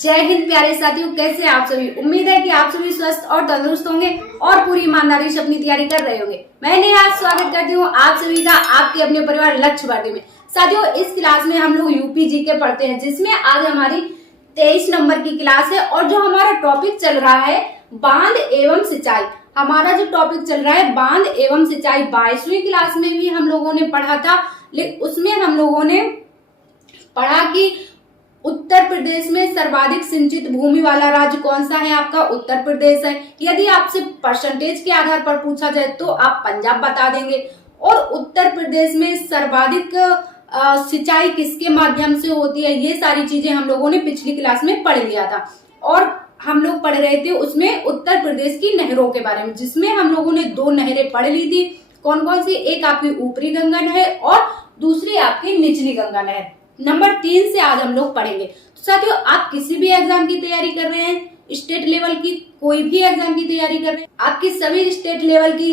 जय हिंद प्यारे साथियों, कैसे हैं आप सभी। उम्मीद है कि आप सभी स्वस्थ और तंदुरुस्त होंगे और पूरी ईमानदारी से अपनी तैयारी कर रहे होंगे। मैं नेहा स्वागत करती हूँ आप सभी का आपके अपने परिवार लक्ष्य वर्दी में। साथियों, इस क्लास में हम लोग यूपी जीके पढ़ते हैं, जिसमें आज हमारी 23 नंबर की क्लास है और जो हमारा टॉपिक चल रहा है बांध एवं सिंचाई। हमारा जो टॉपिक चल रहा है बांध एवं सिंचाई 22वीं क्लास में भी हम लोगों ने पढ़ा था, लेकिन उसमें हम लोगों ने पढ़ा कि उत्तर प्रदेश में सर्वाधिक सिंचित भूमि वाला राज्य कौन सा है, आपका उत्तर प्रदेश है। यदि आपसे परसेंटेज के आधार पर पूछा जाए तो आप पंजाब बता देंगे। और उत्तर प्रदेश में सर्वाधिक सिंचाई किसके माध्यम से होती है, ये सारी चीजें हम लोगों ने पिछली क्लास में पढ़ लिया था। और हम लोग पढ़ रहे थे उसमें उत्तर प्रदेश की नहरों के बारे में, जिसमें हम लोगों ने 2 नहरें पढ़ ली थी। कौन कौन सी, एक आपकी ऊपरी गंगा नहर और दूसरी आपकी निचली गंगा नहर। नंबर 3 से आज हम लोग पढ़ेंगे। तो साथियों, आप किसी भी एग्जाम की तैयारी कर रहे हैं, स्टेट लेवल की कोई भी एग्जाम की तैयारी कर रहे हैं, आपकी सभी स्टेट लेवल की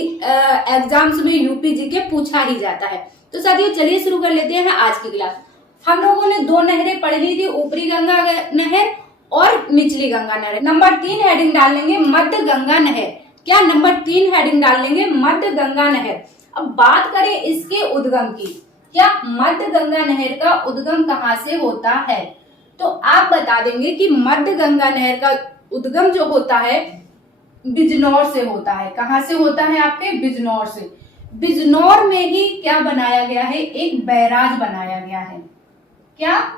एग्जाम्स में यूपी जीके पूछा ही जाता है। तो साथियों, चलिए शुरू कर लेते हैं आज की क्लास। हम लोगों ने 2 नहरें पढ़ ली थी, ऊपरी गंगा नहर और निचली गंगा नहर। नंबर 3 हेडिंग डाल लेंगे मध्य गंगा नहर। क्या नंबर 3 हेडिंग डाल लेंगे मध्य गंगा नहर। अब बात करें इसके उद्गम की, क्या मध्य गंगा नहर का उद्गम कहाँ से होता है, तो आप बता देंगे कि मध्य गंगा नहर का उद्गम जो होता है बिजनौर से होता है। कहाँ से होता है, आपके बिजनौर से। बिजनौर में ही क्या बनाया गया है, एक बैराज बनाया गया है। क्या,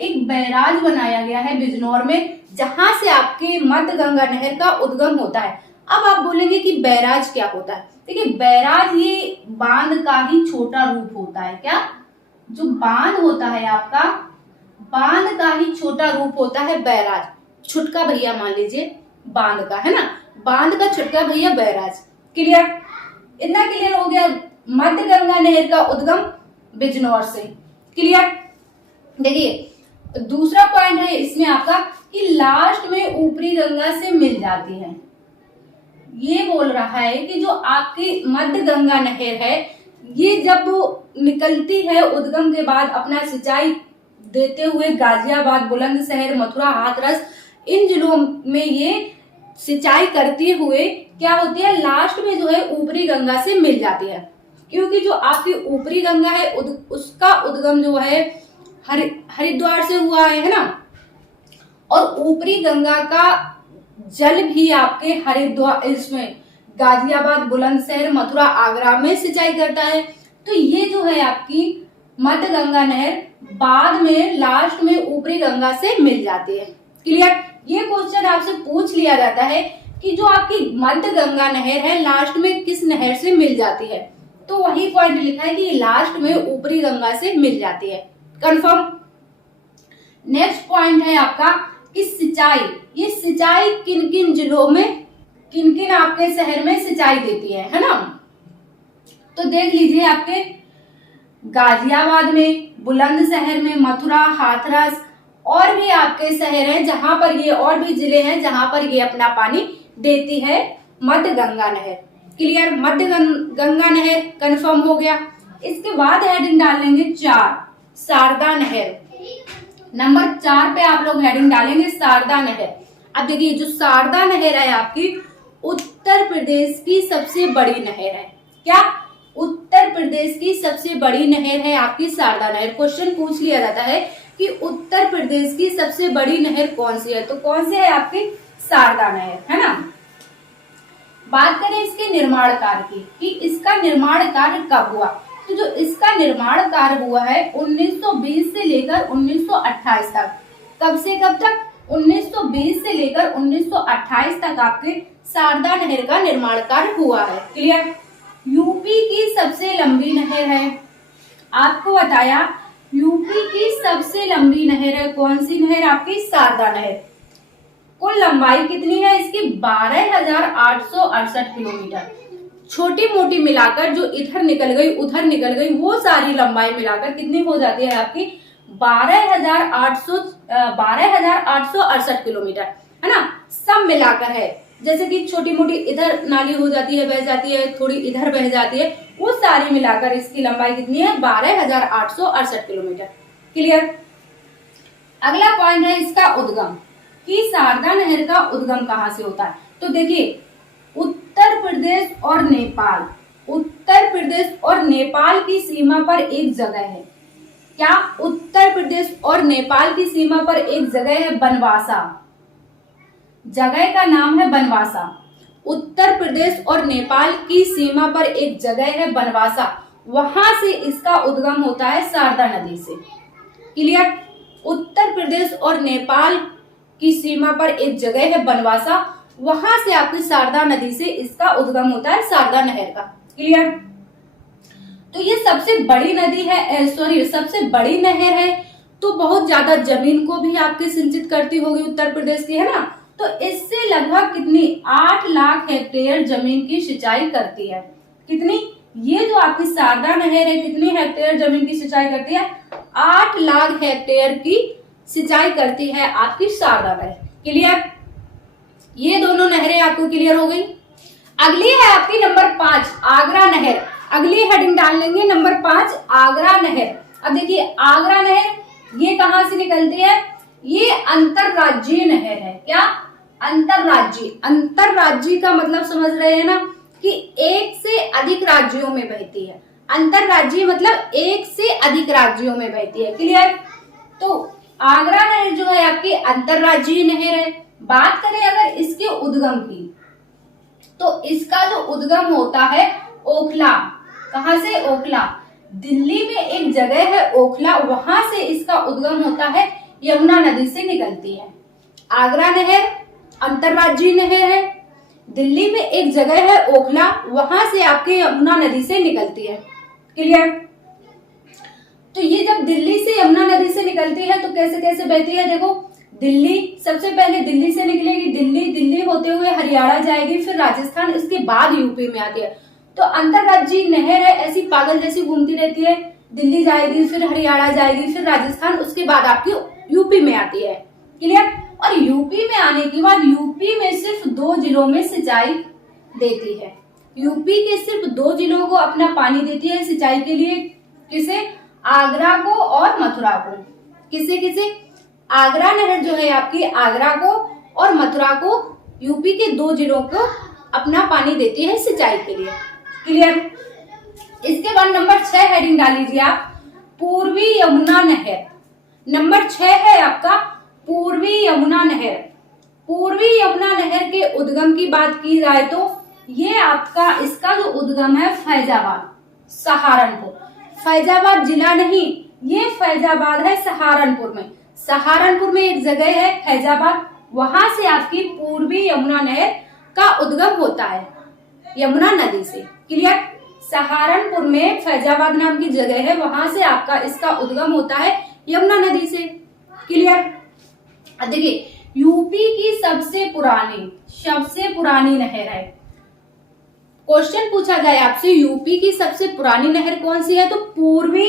एक बैराज बनाया गया है बिजनौर में, जहां से आपके मध्य गंगा नहर का उद्गम होता है। अब आप बोलेंगे कि बैराज क्या होता है। देखिए, बैराज ये बांध का ही छोटा रूप होता है। क्या, जो बांध होता है आपका, बांध का ही छोटा रूप होता है बैराज। छुटका भैया मान लीजिए बांध का, है ना, बांध का छुटका भैया बैराज। क्लियर, इतना क्लियर हो गया। मध्य गंगा नहर का उद्गम बिजनौर से। क्लियर। देखिए, दूसरा पॉइंट है इसमें आपका कि लास्ट में ऊपरी गंगा से मिल जाती है। ये बोल रहा है कि जो आपकी मध्य गंगा नहर है, ये जब निकलती है उद्गम के बाद अपना सिंचाई देते हुए गाजियाबाद, बुलंदशहर, मथुरा, हाथरस, इन जिलों में ये सिंचाई करती हुए क्या होती है, लास्ट में जो है ऊपरी गंगा से मिल जाती है। क्योंकि जो आपकी ऊपरी गंगा है उसका उद्गम जो है हरिद्वार से हुआ है ना, और ऊपरी गंगा का जल भी आपके हरिद्वार, इसमें गाजियाबाद, बुलंदशहर, मथुरा, आगरा में सिंचाई करता है। तो ये जो है आपकी मध्य गंगा नहर बाद में लास्ट में ऊपरी गंगा से मिल जाती है। क्लियर। ये क्वेश्चन आपसे पूछ लिया जाता है कि जो आपकी मध्य गंगा नहर है लास्ट में किस नहर से मिल जाती है, तो वही पॉइंट लिखा है कि लास्ट में ऊपरी गंगा से मिल जाती है। कंफर्म। नेक्स्ट पॉइंट है आपका कि सिंचाई, ये सिंचाई किन किन जिलों में, किन किन आपके शहर में सिंचाई देती है ना। तो देख लीजिए, आपके गाजियाबाद में, बुलंदशहर में, मथुरा, हाथरस और भी आपके शहर हैं जहां पर ये, और भी जिले हैं जहां पर ये अपना पानी देती है मध्य गंगा नहर। क्लियर, मध्य गंगा नहर कंफर्म हो गया। इसके बाद हेडिंग डाल लेंगे 4 शारदा नहर। नंबर 4 पे आप लोग हेडिंग डालेंगे शारदा नहर। अब देखिए, जो शारदा नहर है आपकी उत्तर प्रदेश की सबसे बड़ी नहर है। क्या, उत्तर प्रदेश की सबसे बड़ी नहर है आपकी शारदा नहर। क्वेश्चन पूछ लिया जाता है कि उत्तर प्रदेश की सबसे बड़ी नहर कौन सी है, तो कौन सी है आपकी शारदा नहर, है ना। बात करें इसके निर्माण कार्य की कि इसका निर्माण कार्य कब हुआ, तो जो इसका निर्माण कार्य हुआ है 1920 से लेकर 1928 तक। कब से कब तक, 1920 से लेकर 1928 तक आपके शारदा नहर का निर्माण कार्य हुआ है। क्लियर। यूपी की सबसे लंबी नहर है, आपको बताया यूपी की सबसे लंबी नहर है कौन सी नहर, आपकी शारदा नहर। कुल लंबाई कितनी है इसकी, 12,868 किलोमीटर। छोटी मोटी मिलाकर जो इधर निकल गई उधर निकल गई, वो सारी लंबाई मिलाकर कितनी हो जाती है आपकी 12,868 किलोमीटर, है ना। सब मिलाकर है, जैसे कि छोटी मोटी इधर नाली हो जाती है, बह जाती है, थोड़ी इधर बह जाती है, वो सारी मिलाकर इसकी लंबाई कितनी है 12,868 किलोमीटर। क्लियर। अगला पॉइंट है इसका उद्गम। कि शारदा नहर का उद्गम कहाँ से होता है। तो देखिए, उत्तर प्रदेश और नेपाल, उत्तर प्रदेश और नेपाल की सीमा पर एक जगह है। क्या? उत्तर प्रदेश और नेपाल की सीमा पर एक जगह है बनवासा। जगह का नाम है बनवासा। उत्तर प्रदेश और नेपाल की सीमा पर एक जगह है बनवासा, वहां से इसका उद्गम होता है शारदा नदी से। क्लियर? उत्तर प्रदेश और नेपाल की सीमा पर एक जगह है बनवासा, वहां से आपकी शारदा नदी से इसका उद्गम होता है शारदा नहर का। क्लियर? तो ये सबसे बड़ी नदी है, सबसे बड़ी नहर है, तो बहुत ज्यादा जमीन को भी आपके सिंचित करती होगी उत्तर प्रदेश की, है ना। तो इससे लगभग कितनी 8 लाख हेक्टेयर जमीन की सिंचाई करती है। कितनी? ये जो आपकी शारदा नहर है कितनी हेक्टेयर जमीन की सिंचाई करती है? 8 लाख हेक्टेयर की सिंचाई करती है आपकी शारदा नहर। क्लियर? ये दोनों नहरें आपको क्लियर हो गई। अगली है आपकी नंबर 5 आगरा नहर। अगली हेडिंग डाल लेंगे नंबर 5 आगरा नहर। अब देखिए, आगरा नहर ये कहां से निकलती है? ये अंतरराज्यीय नहर है। क्या? अंतरराज्यीय। अंतरराज्यीय का मतलब समझ रहे हैं ना, कि एक से अधिक राज्यों में बहती है। अंतरराज्यीय मतलब एक से अधिक राज्यों में बहती है। क्लियर? तो आगरा नहर जो है आपकी अंतरराज्यीय नहर है। बात करें अगर इसके उद्गम की, तो इसका जो उद्गम होता है ओखला। कहां से? ओखला। दिल्ली में एक जगह है ओखला, वहां से इसका उद्गम होता है, यमुना नदी से निकलती है। आगरा नहर अंतरराज्यीय नहर है, दिल्ली में एक जगह है ओखला, वहां से आपके यमुना नदी से निकलती है। क्लियर? तो ये जब दिल्ली से यमुना नदी से निकलती है तो कैसे कैसे बहती है? देखो, दिल्ली सबसे पहले दिल्ली से निकलेगी, दिल्ली होते हुए हरियाणा जाएगी, फिर राजस्थान, उसके बाद यूपी में आती है। तो अंतरराज्यीय नहर है, ऐसी पागल जैसी घूमती रहती है, दिल्ली जाएगी, फिर हरियाणा जाएगी, फिर राजस्थान, उसके बाद आपकी यूपी में आती है। क्लियर? और यूपी में आने के बाद यूपी में सिर्फ 2 जिलों में सिंचाई देती है। यूपी के सिर्फ 2 जिलों को अपना पानी देती है सिंचाई के लिए। किसे? आगरा को और मथुरा को। किसे किसे? आगरा नहर जो है आपकी आगरा को और मथुरा को, यूपी के 2 जिलों को अपना पानी देती है सिंचाई के लिए। क्लियर? इसके बाद नंबर 6 हेडिंग डाल लीजिए आप, पूर्वी यमुना नहर। नंबर 6 है आपका पूर्वी यमुना नहर। पूर्वी यमुना नहर के उद्गम की बात की जाए तो ये आपका, इसका जो उद्गम है फैजाबाद, सहारनपुर। फैजाबाद जिला नहीं, ये फैजाबाद है सहारनपुर में। सहारनपुर में एक जगह है फैजाबाद, वहां से आपकी पूर्वी यमुना नहर का उद्गम होता है यमुना नदी से। क्लियर? सहारनपुर में फैजाबाद नाम की जगह है, वहां से आपका इसका उद्गम होता है यमुना नदी से। क्लियर? देखिए, यूपी की सबसे पुरानी नहर है। क्वेश्चन पूछा जाए आपसे यूपी की सबसे पुरानी नहर कौन सी है, तो पूर्वी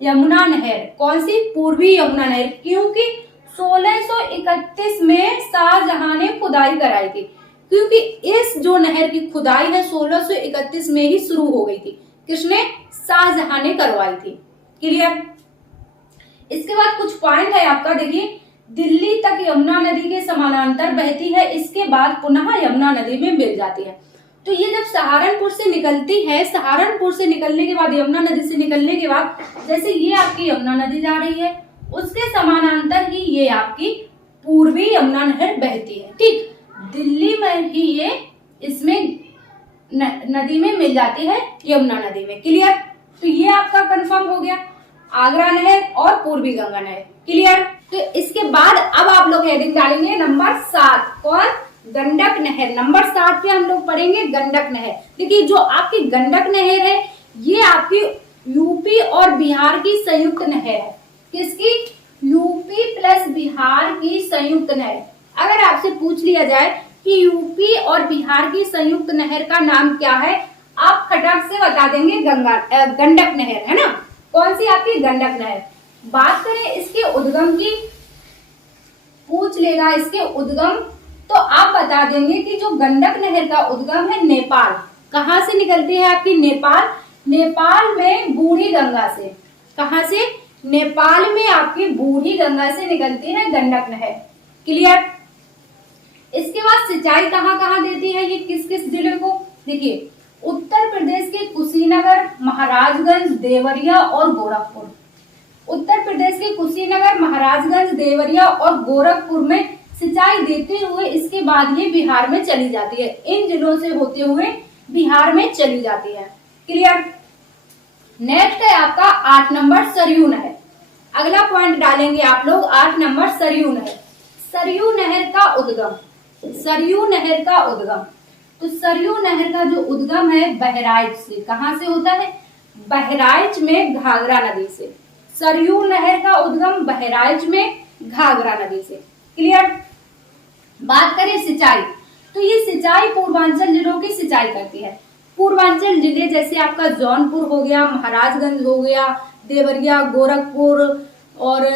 यमुना नहर। कौन सी? पूर्वी यमुना नहर। क्योंकि 1631 में शाहजहां ने खुदाई कराई थी, क्योंकि इस जो नहर की खुदाई है 1631 में ही शुरू हो गई थी। किसने? शाहजहां ने करवाई थी। क्लियर? इसके बाद कुछ पॉइंट है आपका, देखिए, दिल्ली तक यमुना नदी के समानांतर बहती है, इसके बाद पुनः यमुना नदी में मिल जाती है। तो ये जब सहारनपुर से निकलती है, सहारनपुर से निकलने के बाद, यमुना नदी से निकलने के बाद, जैसे ये आपकी यमुना नदी जा रही है, उसके समानांतर ही ये आपकी पूर्वी यमुना नहर बहती है। ठीक, दिल्ली में ही ये इसमें नदी में मिल जाती है, यमुना नदी में। क्लियर? तो ये आपका कंफर्म हो गया, आगरा नहर और पूर्वी गंगा नहर। क्लियर? तो इसके बाद अब आप लोग हेडिंग डालेंगे नंबर 7। कौन? गंडक नहर। नंबर 7 पे हम लोग पढ़ेंगे गंडक नहर। देखिए, जो आपकी गंडक नहर है ये आपकी यूपी और बिहार की संयुक्त नहर है। किसकी? यूपी प्लस बिहार की संयुक्त नहर। अगर आपसे पूछ लिया जाए कि यूपी और बिहार की संयुक्त नहर का नाम क्या है, आप खटाक से बता देंगे गंडक नहर, है ना। कौन सी? आपकी गंडक नहर। बात करें इसके उद्गम की, पूछ लेगा इसके उद्गम, तो आप बता देंगे कि जो गंडक नहर का उद्गम है नेपाल। कहां से निकलती है आपकी? नेपाल। नेपाल में बूढ़ी गंगा से। कहां से? नेपाल में आपकी बूढ़ी गंगा से निकलती है गंडक नहर। क्लियर? इसके बाद सिंचाई कहाँ कहाँ देती है ये किस किस जिले को, देखिए उत्तर प्रदेश के कुशीनगर, महाराजगंज, देवरिया और गोरखपुर। उत्तर प्रदेश के कुशीनगर, महाराजगंज, देवरिया और गोरखपुर में सिंचाई देते हुए इसके बाद ये बिहार में चली जाती है। इन जिलों से होते हुए बिहार में चली जाती है। क्लियर। नेक्स्ट है आपका 8 नंबर सरयू नहर। अगला पॉइंट डालेंगे आप लोग 8 नंबर सरयू नहर। सरयू नहर का उद्गम, सरयू नहर का उद्गम, तो सरयू नहर का जो उद्गम है बहराइच से, कहां से होता है, बहराइच में घाघरा नदी से। सरयू नहर का उद्गम बहराइच में घाघरा नदी से। क्लियर। बात करें सिंचाई, तो ये सिंचाई पूर्वांचल जिलों की सिंचाई करती है। पूर्वांचल जिले जैसे आपका जौनपुर हो गया, महाराजगंज हो गया, देवरिया, गोरखपुर और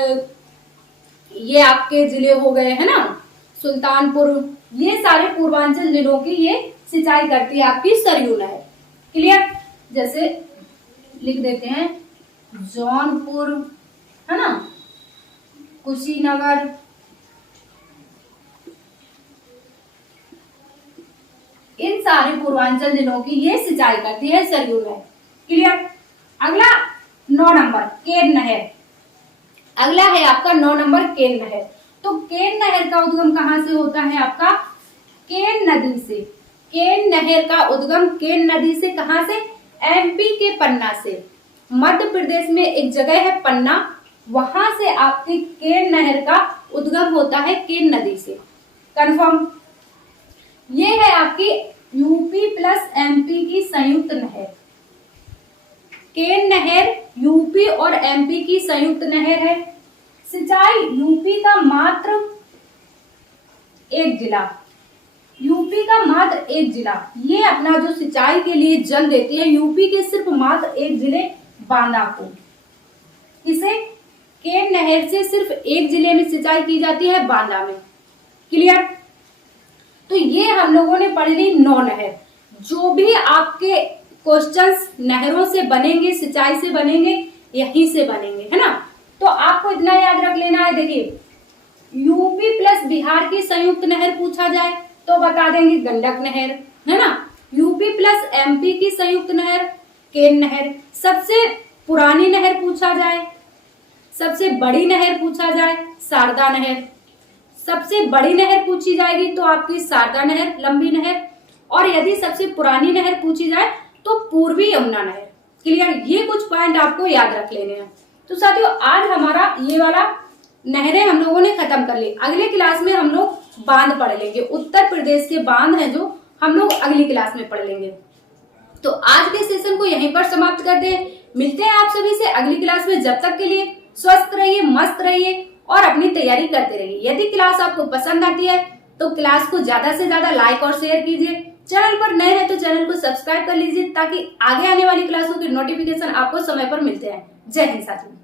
ये आपके जिले हो गए है ना, सुल्तानपुर, ये सारे पूर्वांचल जिलों की ये सिंचाई करती है आपकी सरयू नहर। क्लियर। जैसे लिख देते हैं जौनपुर है ना, कुशीनगर, इन सारे पूर्वांचल जिलों की ये सिंचाई करती है सरयू नहर। क्लियर। अगला 9 नंबर केन नहर। अगला है आपका 9 नंबर केन नहर। तो केन नहर का उद्गम कहां से होता है आपका, केन नदी से। केन नहर का उद्गम केन नदी से, कहां से, एमपी के पन्ना से। मध्य प्रदेश में एक जगह है पन्ना, वहां से आपकी केन नहर का उद्गम होता है केन नदी से। कंफर्म। ये है आपकी यूपी प्लस एमपी की संयुक्त नहर। केन नहर यूपी और एमपी की संयुक्त नहर है। सिंचाई यूपी का मात्र एक जिला, यूपी का मात्र एक जिला ये अपना जो सिंचाई के लिए जल देती है, यूपी के सिर्फ मात्र एक जिले बांदा को। इसे केन नहर से सिर्फ एक जिले में सिंचाई की जाती है, बांदा में। क्लियर। तो ये हम लोगों ने पढ़ ली 9 नहर। जो भी आपके क्वेश्चंस नहरों से बनेंगे, सिंचाई से बनेंगे, यहीं से बनेंगे, है ना। तो आपको इतना याद रख लेना है, देखिए यूपी प्लस बिहार की संयुक्त नहर पूछा जाए तो बता देंगे गंडक नहर, है ना। यूपी प्लस एमपी की संयुक्त नहर केन नहर। सबसे पुरानी नहर पूछा जाए, सबसे बड़ी नहर पूछा जाए शारदा नहर। सबसे बड़ी नहर पूछी जाएगी तो आपकी शारदा नहर, लंबी नहर, और यदि सबसे पुरानी नहर पूछी जाए तो पूर्वी यमुना नहर। क्लियर। ये कुछ पॉइंट आपको याद रख लेने हैं। तो साथियों आज हमारा ये वाला नहरें हम लोगों ने खत्म कर ली। अगले क्लास में हम लोग बांध पढ़ लेंगे, उत्तर प्रदेश के बांध हैं जो हम लोग अगली क्लास में पढ़ लेंगे। तो आज के सेशन को यहीं पर समाप्त करते हैं। मिलते हैं आप सभी से अगली क्लास में। जब तक के लिए स्वस्थ रहिए, मस्त रहिए और अपनी तैयारी करते रहिए। यदि क्लास आपको पसंद आती है तो क्लास को ज्यादा से ज्यादा लाइक और शेयर कीजिए। चैनल पर नए हैं तो चैनल को सब्सक्राइब कर लीजिए ताकि आगे आने वाली क्लासों के नोटिफिकेशन आपको समय पर मिलते हैं। जय हिंद साथियों।